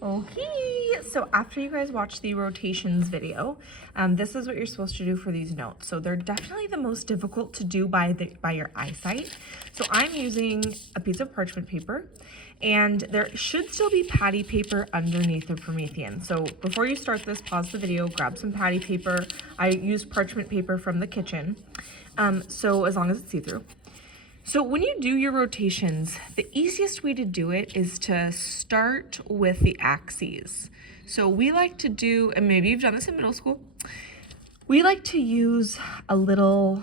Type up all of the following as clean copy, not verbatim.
Okay, so after you guys watch the rotations video, this is what you're supposed to do for these notes. So they're definitely the most difficult to do by your eyesight. So I'm using a piece of parchment paper, and there should still be patty paper underneath the Promethean. So before you start this, pause the video, grab some patty paper. I used parchment paper from the kitchen, so as long as it's see-through. So when you do your rotations, the easiest way to do it is to start with the axes. So we like to do, and maybe you've done this in middle school, we like to use a little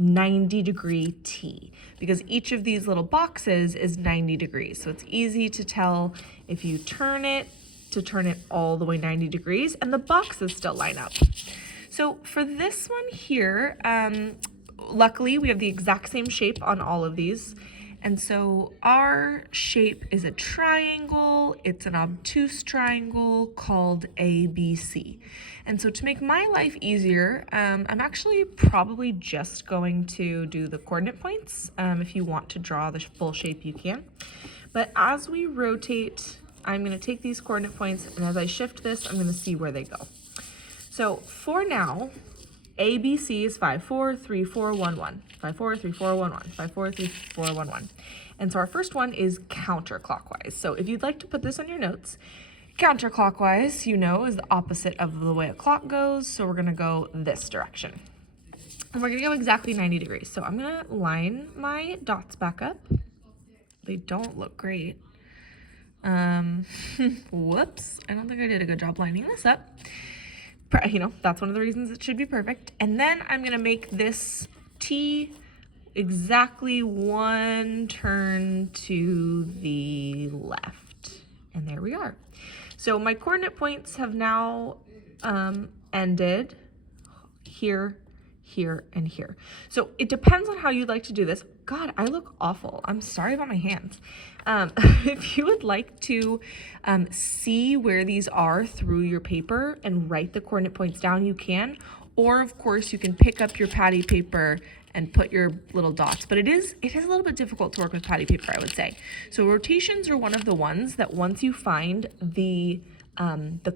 90-degree T because each of these little boxes is 90 degrees. So it's easy to tell if you turn it all the way 90 degrees and the boxes still line up. So for this one here, luckily, we have the exact same shape on all of these. And so our shape is a triangle. It's an obtuse triangle called ABC. And so to make my life easier, I'm actually probably just going to do the coordinate points. If you want to draw the full shape, you can. But as we rotate, I'm going to take these coordinate points, and as I shift this, I'm going to see where they go. So for now, ABC is 5, 4, 3, 4, 1, 1. 5, 4, 3, 4, 1, 1. 5, 4, 3, 4, 1, 1. And so our first one is counterclockwise. So if you'd like to put this on your notes, counterclockwise, you know, is the opposite of the way a clock goes. So we're going to go this direction. And we're going to go exactly 90 degrees. So I'm going to line my dots back up. They don't look great. Whoops. I don't think I did a good job lining this up. You know, that's one of the reasons it should be perfect. And then I'm going to make this T exactly one turn to the left. And there we are. So my coordinate points have now ended here, here, and here. So it depends on how you'd like to do this. God, I look awful. I'm sorry about my hands. If you would like to see where these are through your paper and write the coordinate points down, you can. Or of course, you can pick up your patty paper and put your little dots. But it is a little bit difficult to work with patty paper, I would say. So rotations are one of the ones that once you find the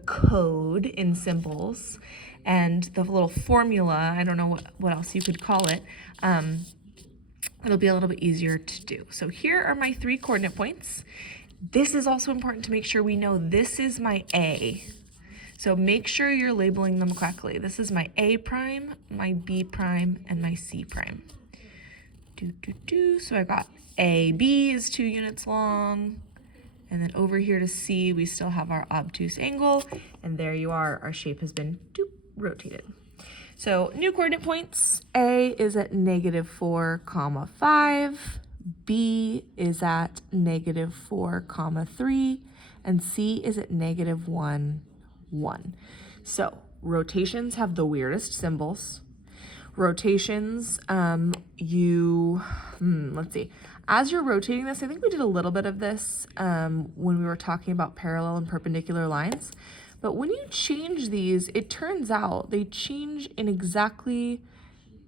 code in symbols and the little formula, I don't know what else you could call it, it'll be a little bit easier to do. So here are my 3 coordinate points. This is also important to make sure we know this is my A. So make sure you're labeling them correctly. This is my A prime, my B prime, and my C prime. So I got AB is 2 units long. And then over here to C, we still have our obtuse angle. And there you are, our shape has been rotated. So new coordinate points, A is at -4, 5, B is at -4, 3, and C is at -1, 1. So rotations have the weirdest symbols. Rotations, let's see. As you're rotating this, I think we did a little bit of this when we were talking about parallel and perpendicular lines. But when you change these, it turns out they change in exactly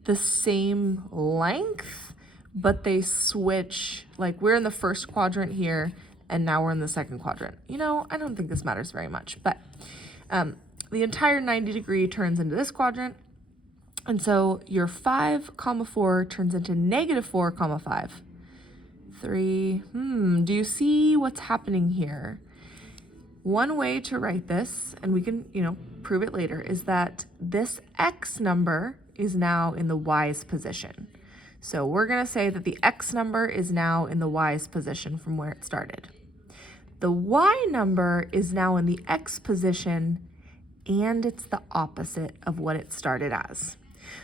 the same length, but they switch, like we're in the first quadrant here, and now we're in the second quadrant. You know, I don't think this matters very much, but the entire 90-degree turns into this quadrant. And so your 5, 4 turns into -4, 5. 3, do you see what's happening here? One way to write this, and we can, prove it later, is that this X number is now in the Y's position. So we're going to say that the X number is now in the Y's position from where it started. The Y number is now in the X position, and it's the opposite of what it started as.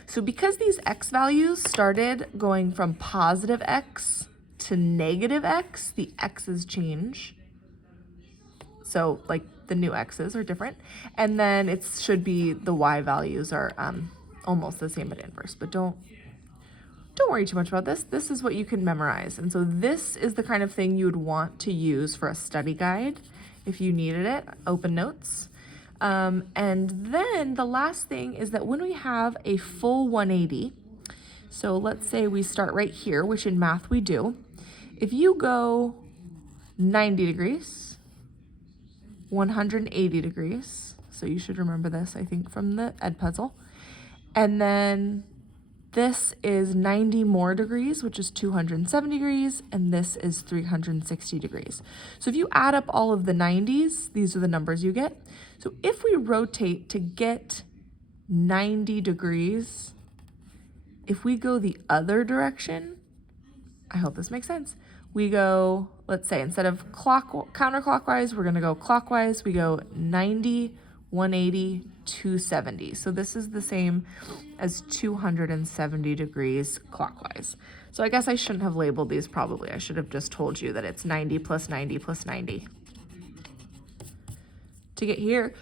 So because these X values started going from positive X to negative X, the X's change. So like the new X's are different. And then it should be the Y values are almost the same but inverse. But don't worry too much about this. This is what you can memorize. And so this is the kind of thing you would want to use for a study guide if you needed it, open notes. And then the last thing is that when we have a full 180, so let's say we start right here, which in math we do. If you go 90 degrees, 180 degrees. So you should remember this, I think, from the Edpuzzle. And then this is 90 more degrees, which is 270 degrees, and this is 360 degrees. So if you add up all of the 90s, these are the numbers you get. So if we rotate to get 90 degrees, if we go the other direction, I hope this makes sense. We go, let's say, instead of counterclockwise, we're gonna go clockwise. We go 90, 180, 270. So this is the same as 270 degrees clockwise. So I guess I shouldn't have labeled these probably. I should have just told you that it's 90 plus 90 plus 90. To get here,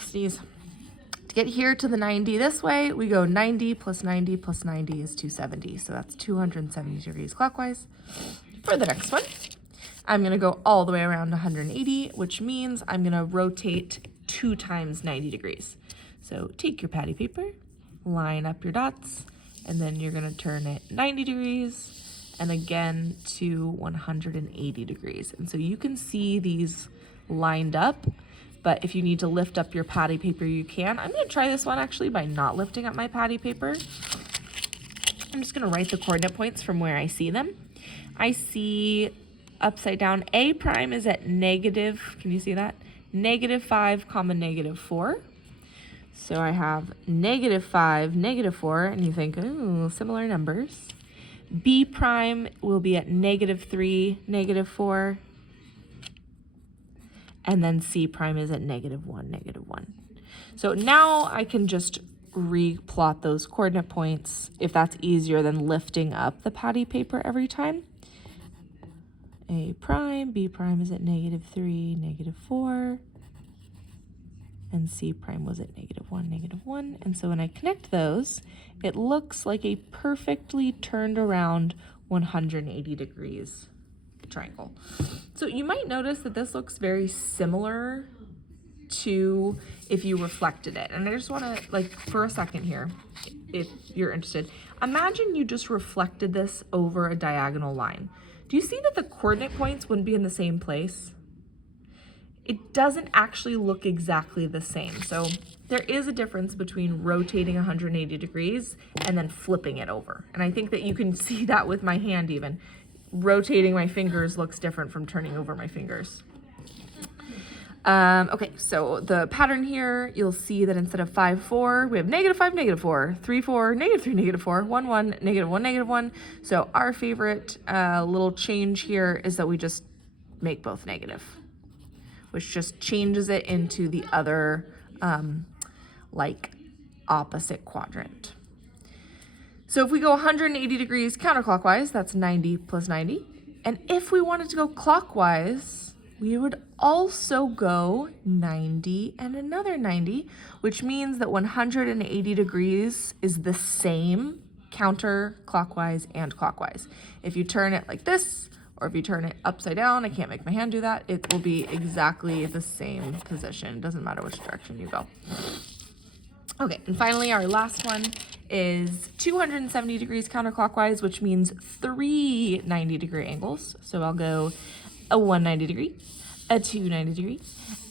sneeze. To get here to the 90 this way, we go 90 plus 90 plus 90 is 270. So that's 270 degrees clockwise. For the next one, I'm gonna go all the way around 180, which means I'm gonna rotate 2 times 90 degrees. So take your patty paper, line up your dots, and then you're gonna turn it 90 degrees and again to 180 degrees. And so you can see these lined up, but if you need to lift up your patty paper, you can. I'm gonna try this one actually by not lifting up my patty paper. I'm just gonna write the coordinate points from where I see them. I see upside down, A prime is at negative, can you see that? -5, -4. So I have -5, -4, and you think, ooh, similar numbers. B prime will be at -3, -4. And then C prime is at -1, -1. So now I can just replot those coordinate points if that's easier than lifting up the patty paper every time. A prime, B prime is at -3, -4. And C prime was at -1, -1. And so when I connect those, it looks like a perfectly turned around 180 degrees triangle. So you might notice that this looks very similar to if you reflected it. And I just want to, like, for a second here, if you're interested, imagine you just reflected this over a diagonal line. Do you see that the coordinate points wouldn't be in the same place? It doesn't actually look exactly the same. So there is a difference between rotating 180 degrees and then flipping it over. And I think that you can see that with my hand even. Rotating my fingers looks different from turning over my fingers. Okay, so the pattern here, you'll see that instead of 5, 4, we have -5, -4, 3, 4, -3, -4, 1, 1, -1, -1. So our favorite little change here is that we just make both negative, which just changes it into the other like opposite quadrant. So if we go 180 degrees counterclockwise, that's 90 plus 90. And if we wanted to go clockwise, we would also go 90 and another 90, which means that 180 degrees is the same counterclockwise and clockwise. If you turn it like this, or if you turn it upside down, I can't make my hand do that, it will be exactly the same position. It doesn't matter which direction you go. Okay, and finally our last one is 270 degrees counterclockwise, which means 3 90-degree angles. So I'll go a 190 degree, a 290 degree,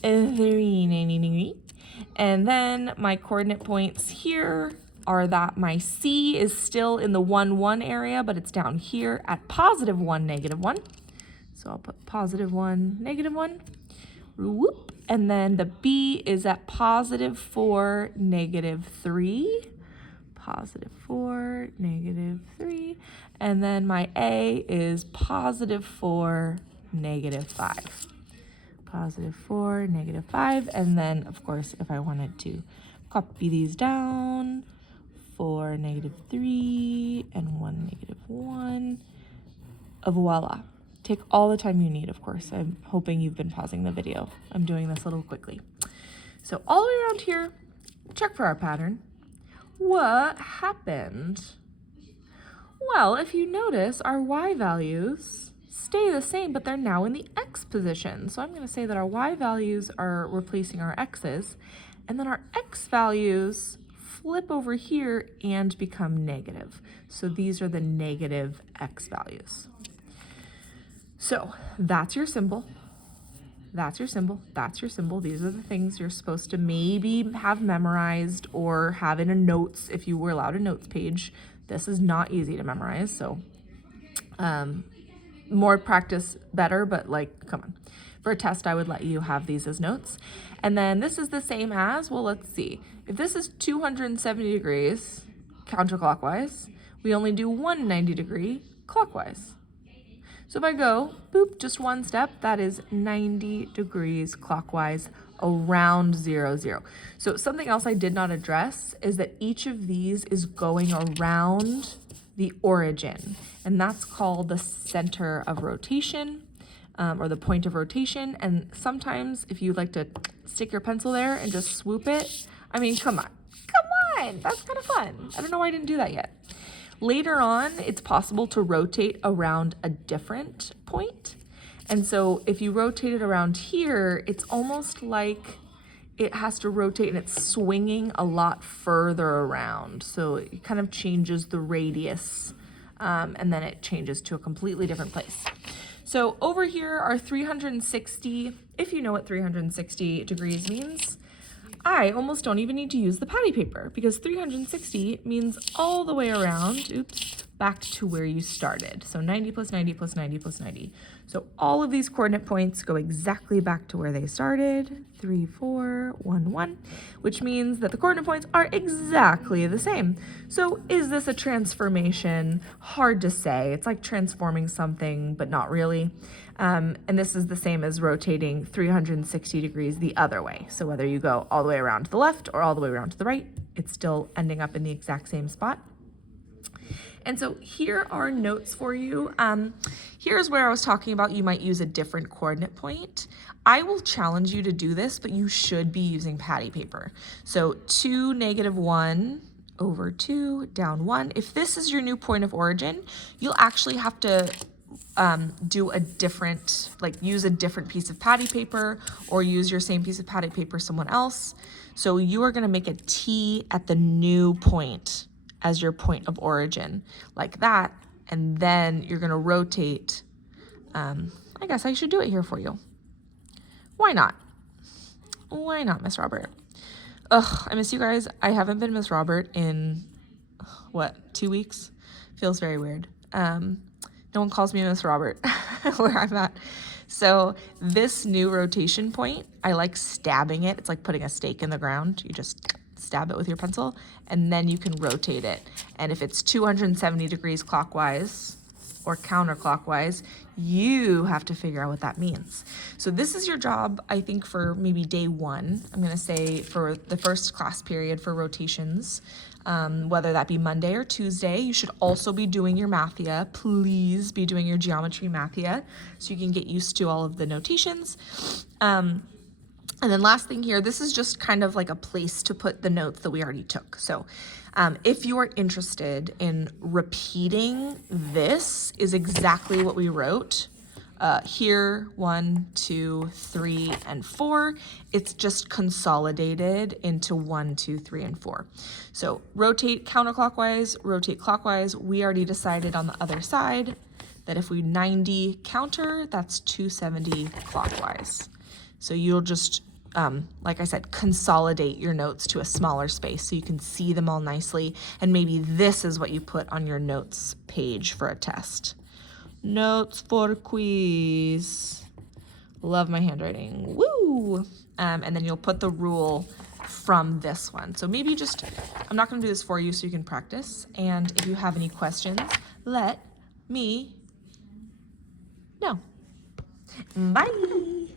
a 390 degree. And then my coordinate points here are that my C is still in the 1, 1 area, but it's down here at +1, -1. So I'll put +1, -1. Whoop. And then the B is at +4, -3. +4, -3. And then my A is +4, -5. +4, -5. And then, of course, if I wanted to copy these down, 4, -3, and 1, -1, voila. Take all the time you need, of course. I'm hoping you've been pausing the video. I'm doing this a little quickly. So all the way around here, check for our pattern. What happened? Well, if you notice, our Y values stay the same, but they're now in the X position. So I'm going to say that our Y values are replacing our X's, and then our X values flip over here and become negative. So these are the negative X values. So that's your symbol. that's your symbol, that's your symbol. These are the things you're supposed to maybe have memorized or have in a notes if you were allowed a notes page. This is not easy to memorize, so more practice better, but like, come on. For a test, I would let you have these as notes. And then this is the same as, well, let's see. If this is 270 degrees counterclockwise, we only do 190 degree clockwise. So if I go, boop, just one step, that is 90 degrees clockwise around 0, 0. So something else I did not address is that each of these is going around the origin, and that's called the center of rotation, or the point of rotation. And sometimes if you like to stick your pencil there and just swoop it, I mean, come on, that's kind of fun. I don't know why I didn't do that yet. Later on, it's possible to rotate around a different point. And so if you rotate it around here, it's almost like it has to rotate and it's swinging a lot further around. So it kind of changes the radius, and then it changes to a completely different place. So over here are 360. If you know what 360 degrees means, I almost don't even need to use the patty paper because 360 means all the way around, oops, back to where you started. So 90 plus 90 plus 90 plus 90. So all of these coordinate points go exactly back to where they started, 3, 4, 1, 1, which means that the coordinate points are exactly the same. So is this a transformation? Hard to say. It's like transforming something, but not really. And this is the same as rotating 360 degrees the other way. So whether you go all the way around to the left or all the way around to the right, it's still ending up in the exact same spot. And so here are notes for you. Here's where I was talking about you might use a different coordinate point. I will challenge you to do this, but you should be using patty paper. So 2, -1 over 2, down 1. If this is your new point of origin, you'll actually have to do a different, like use a different piece of patty paper or use your same piece of patty paper someone else. So you are gonna make a T at the new point as your point of origin, like that, and then you're gonna rotate. I guess I should do it here for you. Why not? Why not, Miss Robert? Ugh, I miss you guys. I haven't been Miss Robert in, what, 2 weeks? Feels very weird. No one calls me Miss Robert where I'm at. So this new rotation point, I like stabbing it. It's like putting a stake in the ground. You just stab it with your pencil and then you can rotate it. And if it's 270 degrees clockwise or counterclockwise, you have to figure out what that means. So this is your job, I think, for maybe day 1. I'm gonna say for the first class period for rotations, whether that be Monday or Tuesday. You should also be doing your Mathia. Please be doing your geometry Mathia so you can get used to all of the notations. And then last thing here, this is just kind of like a place to put the notes that we already took. So if you are interested in repeating, this is exactly what we wrote. Here, 1, 2, 3, and 4. It's just consolidated into 1, 2, 3, and 4. So rotate counterclockwise, rotate clockwise. We already decided on the other side that if we 90 counter, that's 270 clockwise. So you'll just, like I said, consolidate your notes to a smaller space so you can see them all nicely. And maybe this is what you put on your notes page for a test. Notes for quiz. Love my handwriting. Woo! And then you'll put the rule from this one. So maybe just, I'm not going to do this for you so you can practice. And if you have any questions, let me know. Bye!